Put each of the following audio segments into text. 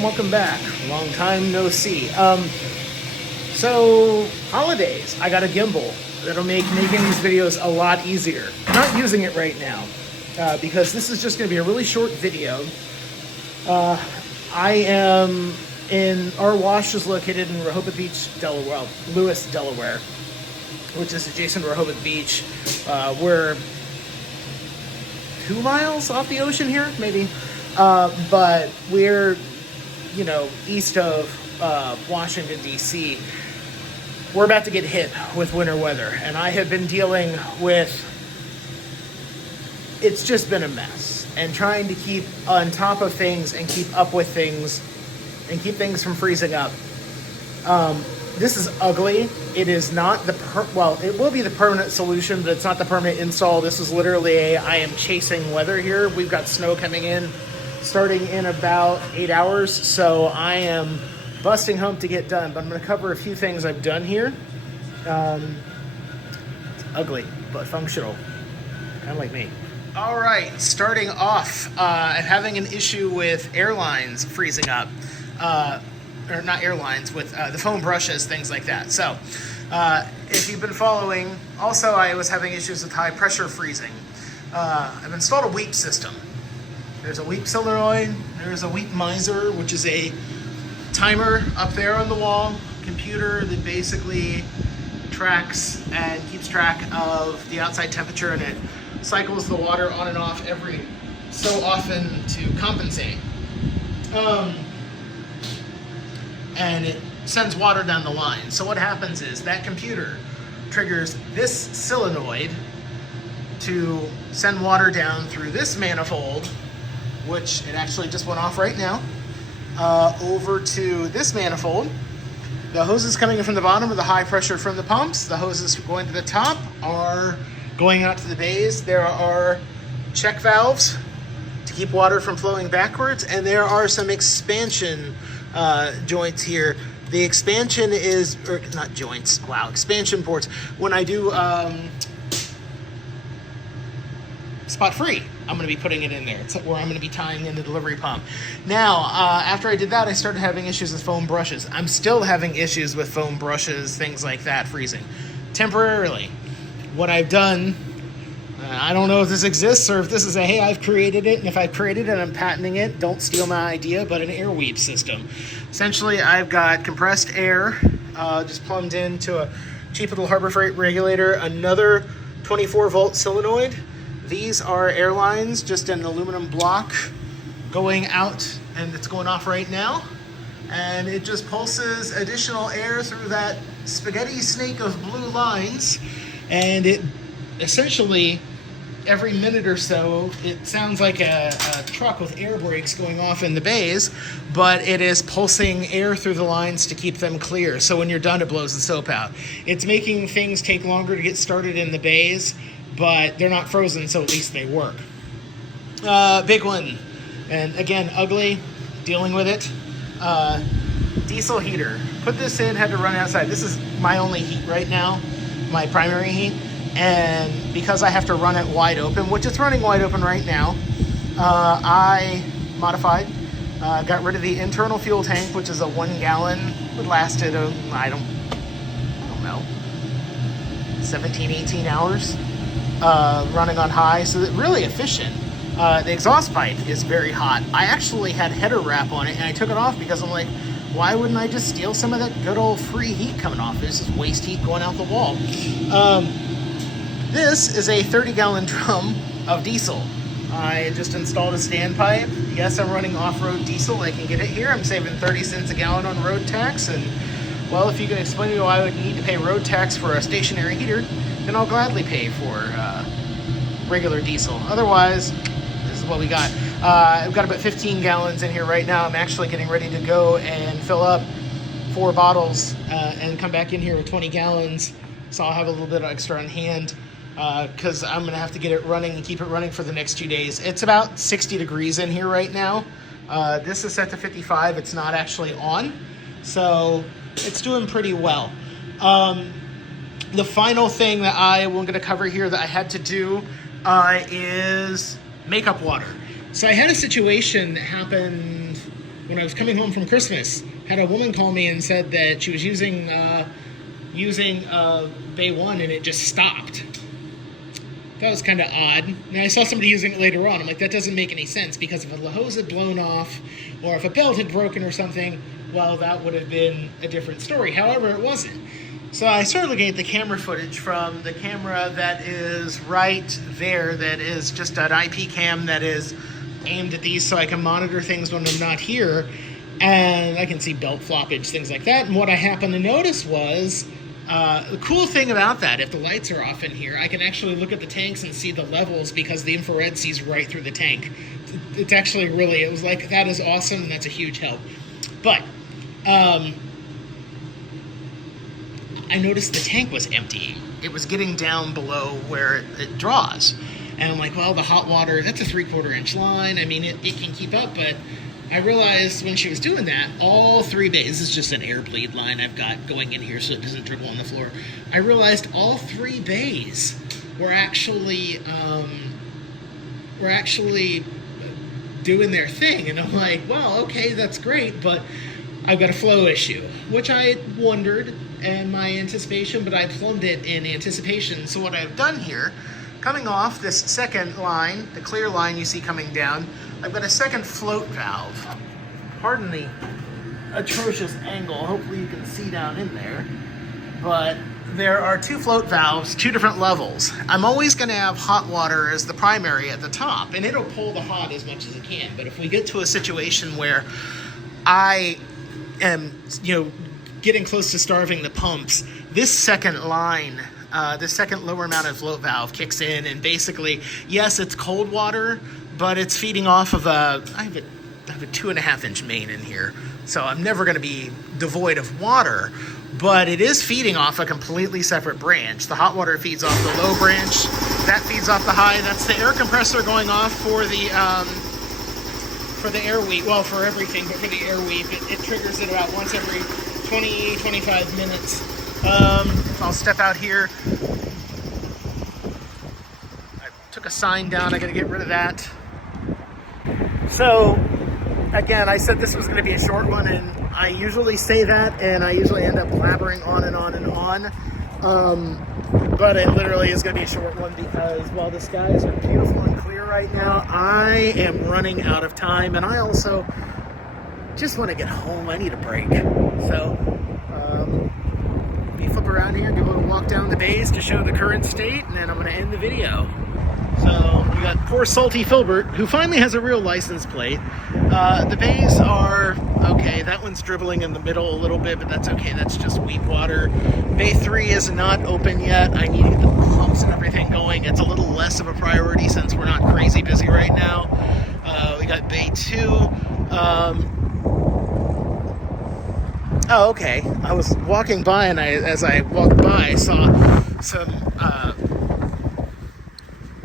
and welcome back. Long time no see. So holidays, I got a gimbal that'll make making these videos a lot easier. I'm not using it right now because this is just going to be a really short video. I am in, our wash is located in Rehoboth Beach, Delaware, well, Lewis, Delaware, which is adjacent to Rehoboth Beach. We're 2 miles off the ocean here, maybe. But we're, east of Washington, D.C. We're about to get hit with winter weather, and I have been dealing with, it's just been a mess, and trying to keep on top of things and keep up with things and keep things from freezing up. This is ugly. It is not the, it will be the permanent solution, but it's not the permanent install. This is literally I am chasing weather here. We've got snow coming in starting in about 8 hours, so I am busting hump to get done, but I'm going to cover a few things I've done here. It's ugly, but functional, kind of like me. All right, starting off, I'm having an issue with airlines freezing up, or not airlines, with the foam brushes, things like that. So if you've been following, also I was having issues with high pressure freezing. I've installed a WEEP system. There's a WEEP solenoid, there's a WEEP miser, which is a timer up there on the wall, computer that basically tracks and keeps track of the outside temperature, and it cycles the water on and off every so often to compensate. And it sends water down the line. So what happens is that computer triggers this solenoid to send water down through this manifold, which it actually just went off right now, over to this manifold. The hoses coming in from the bottom are the high pressure from the pumps. The hoses going to the top are going out to the bays. There are check valves to keep water from flowing backwards, and there are some expansion joints here. The expansion is, or not joints, wow, expansion ports. When I do spot free, I'm going to be putting it in there. It's where I'm going to be tying in the delivery pump. Now, after I did that, I started having issues with foam brushes. I'm still having issues with foam brushes, things like that, freezing temporarily. What I've done, I don't know if this exists or if this is a, hey, I've created it, and if I've created it, I'm patenting it. Don't steal my idea, but an air WEEP system. Essentially, I've got compressed air just plumbed into a cheap little Harbor Freight regulator, another 24-volt solenoid. These are airlines, just an aluminum block going out, and it's going off right now. And it just pulses additional air through that spaghetti snake of blue lines. And it essentially, every minute or so, it sounds like a truck with air brakes going off in the bays, but it is pulsing air through the lines to keep them clear. So when you're done, it blows the soap out. It's making things take longer to get started in the bays, but they're not frozen, so at least they work. Big one, and again, ugly, dealing with it. Diesel heater. Put this in, had to run outside. This is my only heat right now, my primary heat. And because I have to run it wide open, which it's running wide open right now, I modified, got rid of the internal fuel tank, which is a 1 gallon, would lasted, I don't know, 17, 18 hours. Running on high, so that really efficient. The exhaust pipe is very hot. I actually had header wrap on it, and I took it off because I'm like, why wouldn't I just steal some of that good old free heat coming off? There's just waste heat going out the wall. This is a 30-gallon drum of diesel. I just installed a standpipe. Yes, I'm running off-road diesel. I can get it here. I'm saving 30 cents a gallon on road tax, and well, if you can explain to me why I would need to pay road tax for a stationary heater, then I'll gladly pay for regular diesel. Otherwise, this is what we got. I've got about 15 gallons in here right now. I'm actually getting ready to go and fill up 4 bottles and come back in here with 20 gallons. So I'll have a little bit extra on hand because I'm going to have to get it running and keep it running for the next 2 days. It's about 60 degrees in here right now. This is set to 55. It's not actually on. So it's doing pretty well. The final thing that I'm going to cover here that I had to do is makeup water. So I had a situation that happened when I was coming home from Christmas, had a woman call me and said that she was using Bay 1 and it just stopped. That was kind of odd. And I saw somebody using it later on. I'm like, that doesn't make any sense, because if a hose had blown off or if a belt had broken or something, well, that would have been a different story. However, it wasn't. So I started looking at the camera footage from the camera that is right there, that is just an IP cam that is aimed at these so I can monitor things when I'm not here. And I can see belt floppage, things like that. And what I happened to notice was, the cool thing about that, if the lights are off in here, I can actually look at the tanks and see the levels, because the infrared sees right through the tank. It's actually really, it was like, that is awesome, and that's a huge help. But I noticed the tank was empty. It was getting down below where it draws. And I'm like, well, the hot water, that's a 3/4 inch line. I mean, it can keep up, but I realized when she was doing that, all 3 bays, this is just an air bleed line I've got going in here so it doesn't dribble on the floor. I realized all 3 bays were actually doing their thing. And I'm like, well, okay, that's great, but I've got a flow issue, which I wondered in my anticipation, but I plumbed it in anticipation. So what I've done here, coming off this second line, the clear line you see coming down, I've got a second float valve. Pardon the atrocious angle. Hopefully you can see down in there. But there are 2 float valves, 2 different levels. I'm always going to have hot water as the primary at the top, and it'll pull the hot as much as it can. But if we get to a situation where I am, getting close to starving the pumps, this second line, this second lower mounted float valve kicks in, and basically, yes, it's cold water, but it's feeding off of I have a 2.5 inch main in here, so I'm never going to be devoid of water, but it is feeding off a completely separate branch. The hot water feeds off the low branch, that feeds off the high. That's the air compressor going off for the air weep, well, for everything, but for the air weep, it triggers it about once every 20-25 minutes. I'll step out here. I took a sign down, I gotta get rid of that. So, again, I said this was gonna be a short one, and I usually say that, and I usually end up blabbering on and on and on. But it literally is gonna be a short one, because while the skies are beautiful and clear right now, I am running out of time, and I also just want to get home. I need a break. So, let me flip around here, do a little walk down the bays to show the current state, and then I'm going to end the video. So, we got poor salty Filbert, who finally has a real license plate. The bays are okay. That one's dribbling in the middle a little bit, but that's okay. That's just weep water. Bay 3 is not open yet. I need to get the pumps and everything going. It's a little less of a priority since we're not crazy busy right now. We got Bay 2. Oh, okay. I was walking by, and as I walked by, I saw some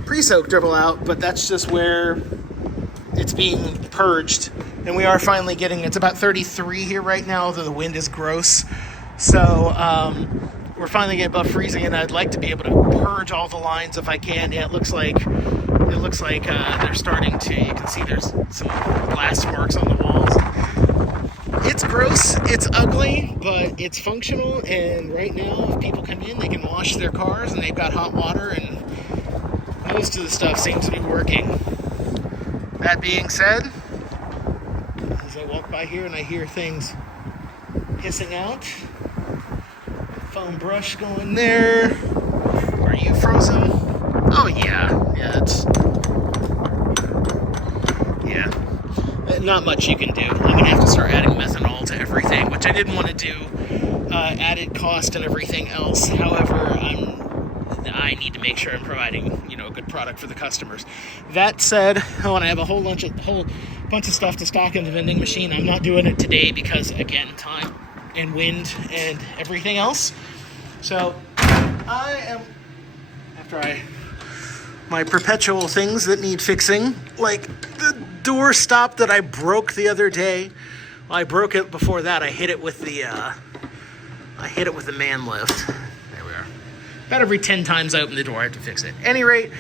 pre-soak dribble out, but that's just where it's being purged. And we are finally getting, it's about 33 here right now, though the wind is gross. So we're finally getting above freezing, and I'd like to be able to purge all the lines if I can. Yeah, it looks like they're starting to, you can see there's some blast marks on the walls. It's gross, it's ugly, but it's functional, and right now, if people come in, they can wash their cars, and they've got hot water, and most of the stuff seems to be working. That being said, as I walk by here and I hear things hissing out, foam brush going there. Are you frozen? Oh yeah, yeah. Not much you can do. I'm going to have to start adding methanol to everything, which I didn't want to do. Added cost and everything else. However, I need to make sure I'm providing, a good product for the customers. That said, I want to have a whole bunch of stuff to stock in the vending machine. I'm not doing it today because, again, time and wind and everything else. So, I am, my perpetual things that need fixing, like the door stop that I broke the other day. Well, I broke it before that. I hit it with the man lift. There we are. About every 10 times I open the door, I have to fix it. At any rate,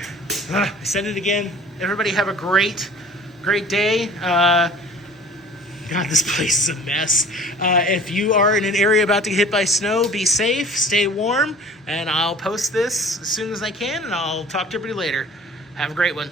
I said it again. Everybody have a great day. God, this place is a mess. If you are in an area about to get hit by snow, be safe, stay warm, and I'll post this as soon as I can, and I'll talk to everybody later. Have a great one.